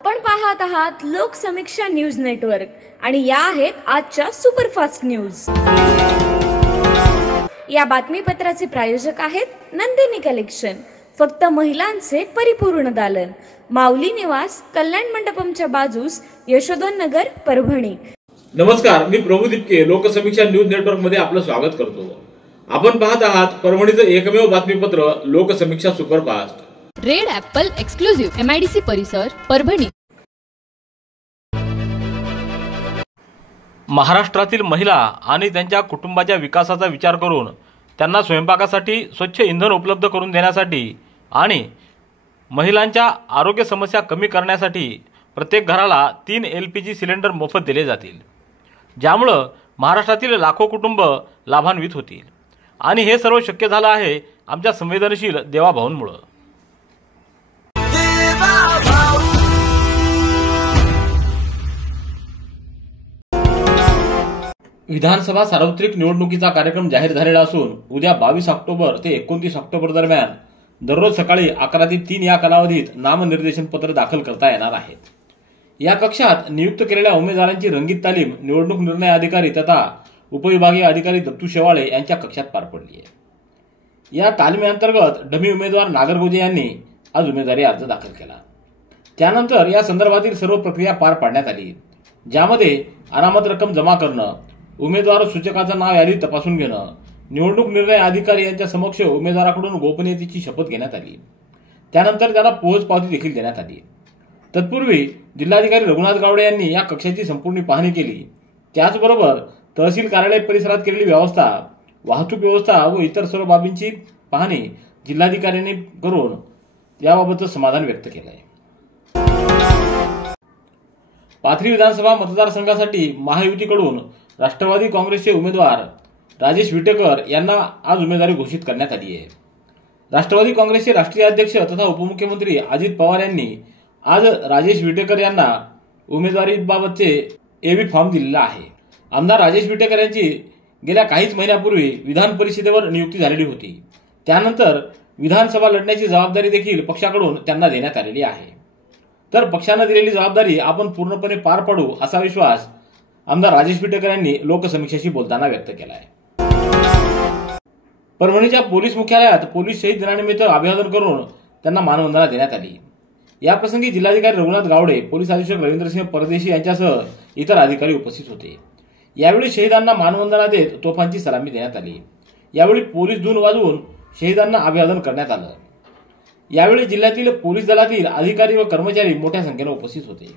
आपण पाहत आहात लोकसमीक्षा न्यूज नेटवर्क आणि या आहेत आजच्या सुपरफास्ट न्यूज। या बातमीपत्राचे प्रायोजक आहेत नंदिनी कलेक्शन, फक्त महिलांचे परिपूर्ण दालन, माऊली निवास, कल्याण मंडपमच्या बाजूस, यशोधन नगर, परभणी। नमस्कार, मी प्रभू दीपके लोकसमीक्षा न्यूज नेटवर्क मध्ये आपलं स्वागत करतो। आपण पाहत आहात परभणीचं एकमेव बातमीपत्र Loksamiksha superfast. Red Apple exclusive MIDC परिसर, परभणी। महाराष्ट्रातील महिला आणि त्यांच्या कुटुंबाच्या विकासाचा विचार करून त्यांना स्वयंपाकासाठी स्वच्छ इंधन उपलब्ध करून देण्यासाठी आणि महिलांच्या आरोग्य समस्या कमी करण्यासाठी प्रत्येक घराला 3 LPG सिलेंडर मोफत दिले जातील, ज्यामुळे महाराष्ट्रातील लाखो कुटुंब लाभान्वित होतील। आणि हे सर्व शक्य झालं आहे आमच्या संवेदनशील देवाभाऊंमुळे। विधानसभा सार्वत्रिक निवडणुकीचा कार्यक्रम जाहीर झालेला असून उद्या 22 ऑक्टोबर ते 29 ऑक्टोबर दरम्यान दररोज सकाळी 11 ते 3 या कालावधीत नामनिर्देशन पत्र दाखल करता येणार आहेत। या कक्षात नियुक्त केलेल्या उमेदवारांची रंगीत तालीम निवडणूक निर्णय अधिकारी तथा उपविभागीय अधिकारी दत्तू शेवाळे यांच्या कक्षात पार पडली आहे। या तालिमीअंतर्गत डमी उमेदवार नागरगोजे यांनी आज उमेदवारी अर्ज दाखल केला। त्यानंतर या संदर्भातील सर्व प्रक्रिया पार पाडण्यात आली, ज्यामध्ये अनामत रक्कम जमा करणं, उमेदवार सूचकाचं नाव यादीत तपासून घेणं, निवडणूक निर्णय अधिकारी यांच्या समक्ष उमेदवाराकडून गोपनीयतेची शपथ घेण्यात आली। त्यानंतर त्याला पोहोच पावती देखील देण्यात आली। तत्पूर्वी जिल्हाधिकारी रघुनाथ गावडे यांनी या कक्षाची संपूर्ण पाहणी केली। त्याचबरोबर तहसील कार्यालय परिसरात केलेली व्यवस्था, वाहतूक व्यवस्था व इतर सर्व बाबींची पाहणी जिल्हाधिकाऱ्यांनी करून याबाबतचं समाधान व्यक्त केलं आहे। पाथरी विधानसभा मतदारसंघासाठी महायुतीकडून राष्ट्रवादी काँग्रेसचे उमेदवार राजेश विटेकर यांना आज उमेदवारी घोषित करण्यात आली आहे। राष्ट्रवादी काँग्रेसचे राष्ट्रीय अध्यक्ष तथा उपमुख्यमंत्री अजित पवार यांनी आज राजेश विटेकर यांना उमेदवारीबाबतचे एबी फॉर्म दिलेला आहे। आमदार राजेश विटेकर यांची गेल्या काहीच महिन्यापूर्वी विधान परिषदेवर नियुक्ती झालेली होती। त्यानंतर विधानसभा लढण्याची जबाबदारी देखील पक्षाकडून त्यांना देण्यात आलेली आहे। तर पक्षाने दिलेली जबाबदारी आपण पूर्णपणे पार पाडू असा विश्वास आमदार राजेश विटेकर यांनी लोकसमीक्षाशी बोलताना व्यक्त केला आहे। परभणीच्या पोलीस मुख्यालयात पोलीस शहीद दिनानिमित्त अभिवादन करून त्यांना मानवंदना देण्यात आली। याप्रसंगी जिल्हाधिकारी रघुनाथ गावडे, पोलीस अधीक्षक रवींद्रसिंह परदेशी यांच्यासह इतर अधिकारी उपस्थित होते। यावेळी शहीदांना मानवंदना देत तोफांची सलामी देण्यात आली। यावेळी पोलीस धून वाजवून शहीदांना अभिवादन करण्यात आलं। यावेळी जिल्ह्यातील पोलीस दलातील अधिकारी व कर्मचारी मोठ्या संख्येने उपस्थित होते।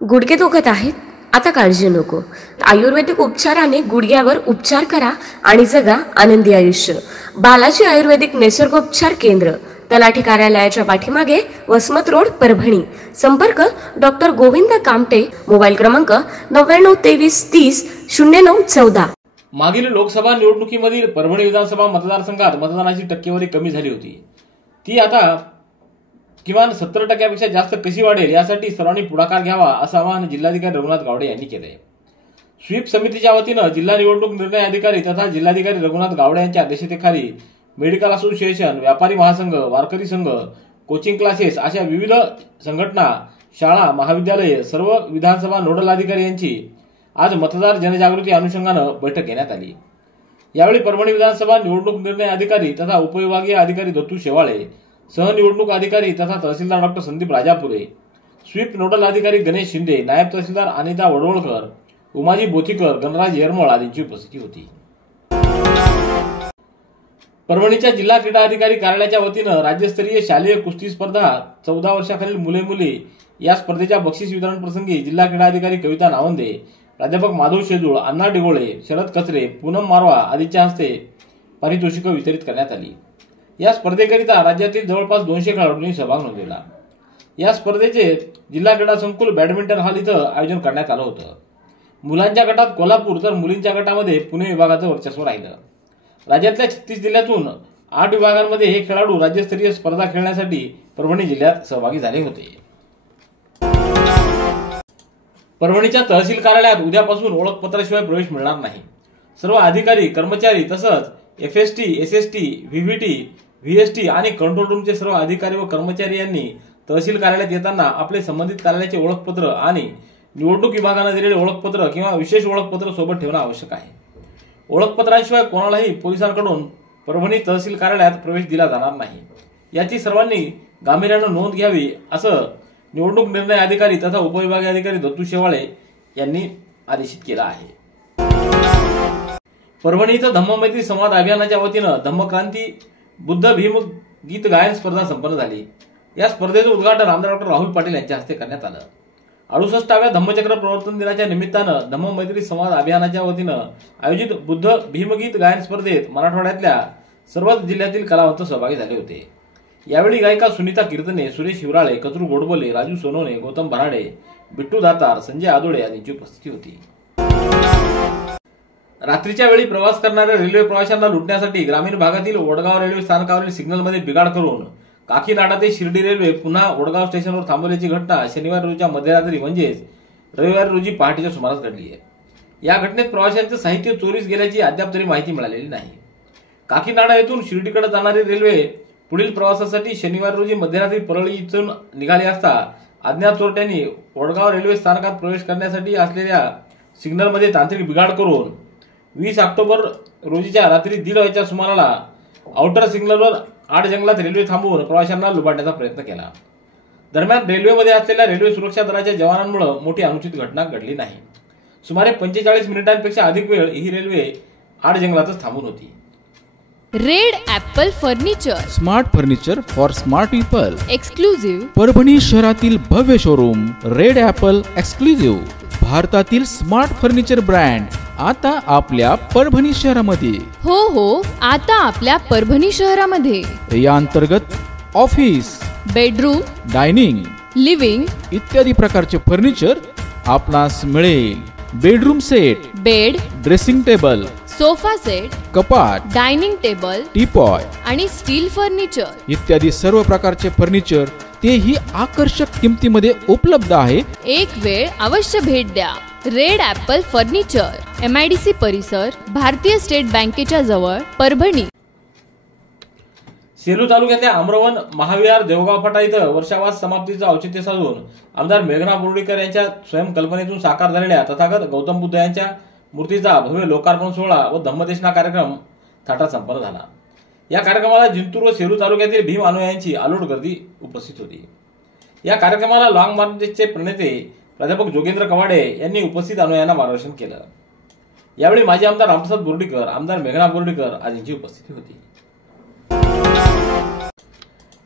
गुडघे दुखत आहेत? आता काळजी नको। आयुर्वेदिक उपचाराने गुडघ्यावर उपचार करा आणि जगा आनंदी आयुष्य। बालाजी आयुर्वेदिक निसर्गोपचार केंद्र, तलाठी कार्यालयाच्या पाठीमागे, वसमत रोड, परभणी। संपर्क डॉक्टर गोविंद कामटे, मोबाईल क्रमांक 9923300914। मागील लोकसभा निवडणुकीमधील परभणी विधानसभा मतदारसंघात मतदानाची टक्केवारी कमी झाली होती। ती आता किमान 70% जास्त कशी वाढेल यासाठी सर्वांनी पुढाकार घ्यावा असं आवाहन जिल्हाधिकारी रघुनाथ गावडे यांनी केलंय। स्वीप समितीच्या वतीनं जिल्हा निवडणूक निर्णय अधिकारी तथा जिल्हाधिकारी रघुनाथ गावडे यांच्या अध्यक्षतेखाली मेडिकल असोसिएशन, व्यापारी महासंघ, वारकरी संघ, कोचिंग क्लासेस अशा विविध संघटना, शाळा, महाविद्यालये, सर्व विधानसभा नोडल अधिकारी यांची आज मतदार जनजागृती अनुषंगानं बैठक घेण्यात आली। यावेळी परभणी विधानसभा निवडणूक निर्णय अधिकारी तथा उपविभागीय अधिकारी दत्तू शेवाळे, सहनिवडणूक अधिकारी तथा तहसीलदार doctor Sandeep Rajapure, sweep nodal अधिकारी गणेश शिंदे, नायब तहसीलदार अनिता वडवळकर, उमाजी बोथीकर, गणराज येरमळ आदींची उपस्थिती होती। परभणीच्या जिल्हा क्रीडा अधिकारी कार्यालयाच्या वतीनं राज्यस्तरीय शालेय कुस्ती स्पर्धा 14 वर्षाखालील मुले मुली या स्पर्धेच्या बक्षीस वितरण प्रसंगी जिल्हा क्रीडा अधिकारी कविता नावंदे, प्राध्यापक माधव शेजूळ, अण्णा डिगोळे, शरद कचरे, पूनम मारवा आदींच्या हस्ते पारितोषिकं वितरित करण्यात आली। या स्पर्धेकरिता राज्यातील जवळपास 200 खेळाडूंनी सहभाग नोंदवला। या स्पर्धेचे जिल्हा क्रीडा संकुल बॅडमिंटन हॉल इथं आयोजन करण्यात आलं होतं। मुलांच्या गटात कोल्हापूर तर मुलींच्या गटामध्ये पुणे विभागाचं वर्चस्व राहिलं। राज्यातल्या 36 जिल्ह्यातून 8 विभागांमध्ये हे खेळाडू राज्यस्तरीय स्पर्धा खेळण्यासाठी परभणी जिल्ह्यात सहभागी झाले होते। परभणीच्या तहसील कार्यालयात उद्यापासून ओळखपत्राशिवाय प्रवेश मिळणार नाही। सर्व अधिकारी, कर्मचारी तसंच FST, SST, VVT, VST आणि कंट्रोल रूमचे सर्व अधिकारी व कर्मचारी यांनी तहसील कार्यालयात येताना आपले संबंधित कार्यालयाचे ओळखपत्र आणि निवडणूक विभागाने दिलेले ओळखपत्र किंवा विशेष ओळखपत्र सोबत ठेवणे आवश्यक आहे. ओळखपत्रांशिवाय कोणालाही पोलिसांकडून परभणी तहसील कार्यालयात प्रवेश दिला जाणार नाही. याची सर्वांनी गांभीर्याने नोंद घ्यावी असं निवडणूक निर्णय अधिकारी तथा उपविभागीय अधिकारी दत्तू शेवाळे यांनी आदेशित केलं आहे. परभणी इथं धम्ममैत्री संवाद अभियानाच्या वतीनं धम्मक्रांती बुद्ध भीम गीत गायन स्पर्धा संपन्न झाली. या स्पर्धेचं उद्घाटन आमदार डॉ. राहुल पाटील यांच्या हस्ते करण्यात आलं. 68व्या धम्मचक्र प्रवर्तन दिनाच्या निमित्तानं धम्ममैत्री संवाद अभियानाच्या वतीनं आयोजित बुद्ध भीमगीत गायन स्पर्धेत मराठवाड्यातल्या सर्वच जिल्ह्यातील कलावंत सहभागी झाले होते. यावेळी गायिका सुनीता कीर्तने, सुरेश हिवराळे, कचरू गोडबोले, राजू सोनवणे, गौतम भराडे, बिट्टू दातार, संजय आदोळे यांची उपस्थिती होती. रात्रीच्या वेळी प्रवास करणाऱ्या रेल्वे प्रवाशांना लुटण्यासाठी ग्रामीण भागातील वडगाव रेल्वे स्थानकावरील सिग्नलमध्ये बिघाड करून काकीनाडा ते शिर्डी रेल्वे पुन्हा वडगाव स्टेशनवर थांबवल्याची घटना शनिवार रोजीच्या मध्यरात्री म्हणजेच रविवारी रोजी पहाटेच्या सुमारास घडली आहे. या घटनेत प्रवाशांचं साहित्य चोरीस गेल्याची अद्याप तरी माहिती मिळालेली नाही. काकीनाडा येथून शिर्डीकडे जाणारी रेल्वे पुढील प्रवासासाठी शनिवार रोजी मध्यरात्री परळी इथून निघाली असता अज्ञात चोरट्यांनी वडगाव रेल्वे स्थानकात प्रवेश करण्यासाठी असलेल्या सिग्नलमध्ये तांत्रिक बिघाड करून 20 ऑक्टोबर रोजीच्या रात्री 1:30 वाजेच्या सुमाराला आउटर सिग्नलवर आड जंगलात रेल्वे थांबवून प्रवाशांना लुबाडण्याचा प्रयत्न केला. दरम्यान रेल्वेमध्ये असलेल्या रेल्वे सुरक्षा दलाच्या जवानांमुळे मोठी अनुचित घटना घडली नाही. सुमारे 45 मिनिटांपेक्षा अधिक वेळ ही रेल्वे आड जंगलातच थांबून होती. Red Apple furniture, smart furniture for smart people, exclusive Parbhani शहरातील भव्य शोरूम रेड ॲपल एक्सक्लुझिव्ह, भारतातील स्मार्ट फर्निचर ब्रँड आता आपल्या परभणी शहरामध्ये. हो, आता आपल्या परभणी शहरामध्ये. या अंतर्गत ऑफिस, बेडरूम, डायनिंग, लिव्हिंग इत्यादी प्रकारचे फर्निचर आपणास मिळेल. Bedroom set, bed, dressing table, sofa set, कपाट, डायनिंग टेबल, टीपॉय आणि स्टील फर्निचर इत्यादी सर्व प्रकारचे फर्निचर तेही आकर्षक किमतीमध्ये उपलब्ध आहे. एक वेळ अवश्य भेट द्या. रेड ॲपल फर्निचर, MIDC परिसर, भारतीय स्टेट बँकेच्या जवळ, परभणी. सेलू तालुक्यातल्या आम्रवन महाविहार देवगाव फाटा इथं वर्षावास समाप्तीचं औचित्य साधून आमदार मेघना बोर्डीकर यांच्या स्वयंकल्पनेतून साकार झालेल्या तथागत गौतम बुद्ध यांच्या मूर्तीचा भव्य लोकार्पण सोहळा व धम्मदेशना कार्यक्रम थाटात संपन्न झाला. या कार्यक्रमाला जिंतूर व सेलू तालुक्यातील भीम अनुयायांची अलोट गर्दी उपस्थित होती. या कार्यक्रमाला लॉंग मार्चचे प्रणेते प्राध्यापक जोगेंद्र कवाडे यांनी उपस्थित अनुयायांना मार्गदर्शन केलं. यावेळी माजी आमदार रामप्रसाद बोर्डीकर, आमदार मेघना बोर्डीकर आदींची उपस्थिती होती.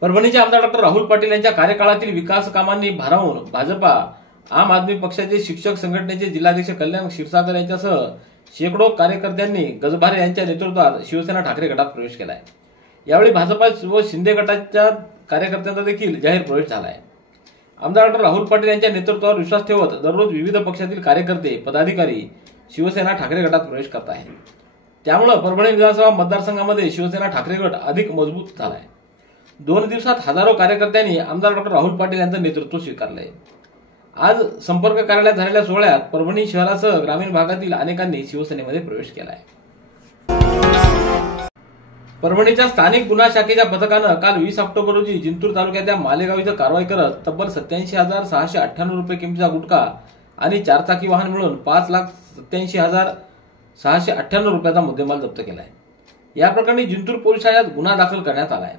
परभणीचे आमदार डॉ. राहुल पाटील यांच्या कार्यकाळातील विकास कामांनी भारावून भाजपा, आम आदमी पक्षाचे शिक्षक संघटनेचे जिल्हाध्यक्ष कल्याण क्षीरसागर यांच्यासह शेकडो कार्यकर्त्यांनी गजभारे यांच्या नेतृत्वात शिवसेना ठाकरे गटात प्रवेश केलाय. यावेळी भाजपा व शिंदे गटाच्या कार्यकर्त्यांचा देखील जाहीर प्रवेश झालाय. आमदार डॉ. राहुल पाटील यांच्या नेतृत्वावर विश्वास ठेवत दररोज विविध पक्षातील कार्यकर्ते, पदाधिकारी शिवसेना ठाकरे गटात प्रवेश करत आहेत. त्यामुळे परभणी विधानसभा मतदारसंघामध्ये शिवसेना ठाकरे गट अधिक मजबूत झालाय. 2 दिवसात हजारो कार्यकर्त्यांनी आमदार डॉ. राहुल पाटील यांचं नेतृत्व स्वीकारलंय. आज संपर्क कार्यालयात झालेल्या सोहळ्यात परभणी शहरासह ग्रामीण भागातील अनेकांनी शिवसेनेमध्ये प्रवेश केलाय. परभणीच्या स्थानिक गुन्हा शाखेच्या पथकानं काल 20 ऑक्टोबर रोजी जिंतूर तालुक्यातल्या मालेगाव इथं कारवाई करत तब्बल 87,698 रुपये किमतीचा गुटखा आणि 4 चाकी वाहन मिळून 5,87,698 रुपयाचा मुद्देमाल जप्त केलाय. या प्रकरणी जिंतूर पोलीस ठाण्यात गुन्हा दाखल करण्यात आलाय.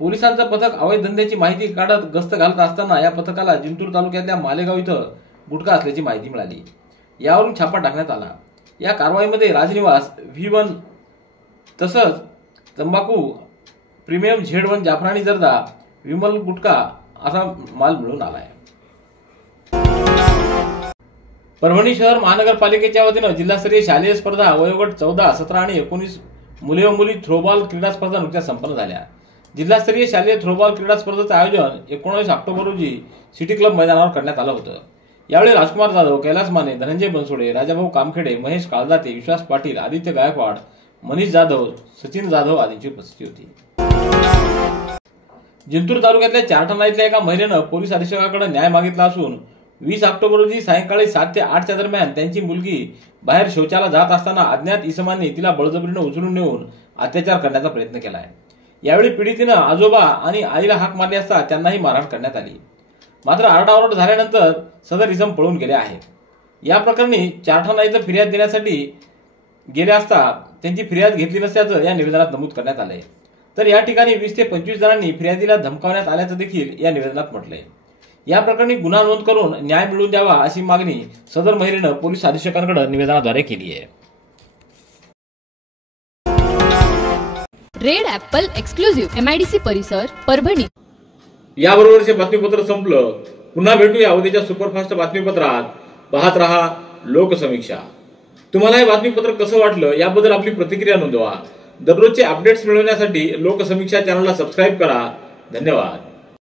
पोलिसांचं पथक अवैध धंद्याची माहिती काढत गस्त घालत असताना या पथकाला जिंतूर तालुक्यातल्या मालेगाव इथं गुटखा असल्याची माहिती मिळाली. यावरून छापा टाकण्यात आला. या कारवाईमध्ये राजनिवास, V1 तसंच तंबाखू, प्रीमियम Z1 जाफरानी जर्दा, विमल गुटखा असा माल मिळून आलाय. परभणी शहर महानगरपालिकेच्या वतीनं जिल्हास्तरीय शालेय स्पर्धा वयोगट 14, 17 आणि 19 मुले व मुली थ्रोबॉल क्रीडा स्पर्धा नुकत्याच संपन्न झाल्या. जिल्हास्तरीय शालेय थ्रोबॉल क्रीडा स्पर्धेचं आयोजन 19 ऑक्टोबर रोजी सिटी क्लब मैदानावर करण्यात आलं होतं. यावेळी राजकुमार जाधव, कैलास माने, धनंजय बनसोडे, राजाभाऊ कामखेडे, महेश काळदाते, विश्वास पाटील, आदित्य गायकवाड, मनीष जाधव, सचिन जाधव आदींची उपस्थिती होती. जिंतूर तालुक्यातल्या चारठाणा इथल्या एका महिलेनं पोलीस अधीक्षकाकडे न्याय मागितला असून 20 ऑक्टोबर रोजी सायंकाळी 7 ते 8च्या दरम्यान त्यांची मुलगी बाहेर शौचाला जात असताना अज्ञात इसमांनी तिला बळजबरीनं उचलून नेऊन अत्याचार करण्याचा प्रयत्न केलाय. यावेळी पीडितेनं आजोबा आणि आईला हाक मारली असता त्यांनाही मारहाण करण्यात आली. मात्र आरडाओरड झाल्यानंतर सदर इसम पळून गेले आहेत. या प्रकरणी चारठाणा इथं फिर्याद देण्यासाठी गेले असता त्यांची फिर्याद घेतली नसल्याचं या निवेदनात नमूद करण्यात आलंय. तर या ठिकाणी 20 ते 25 जणांनी फिर्यादीला धमकावण्यात आल्याचं देखील या निवेदनात म्हटलंय. या प्रकरणी गुन्हा नोंद करून न्याय मिळवून द्यावा अशी मागणी सदर महिलेनं पोलीस अधीक्षकांकडे निवेदनाद्वारे केली आहे. रेड ॲपल एक्सक्लुझिव्ह MIDC परिसर परभणी. याबरोबरचे बातमीपत्र संपलं. पुन्हा भेटूया उद्याच्या सुपरफास्ट बातमीपत्रात. पाहत रहा लोकसमीक्षा. तुम्हाला हे बातमीपत्र कसं वाटलं याबद्दल आपली प्रतिक्रिया नोंदवा. दररोजचे अपडेट्स मिळवण्यासाठी लोकसमीक्षा चॅनलला सबस्क्राईब करा. धन्यवाद.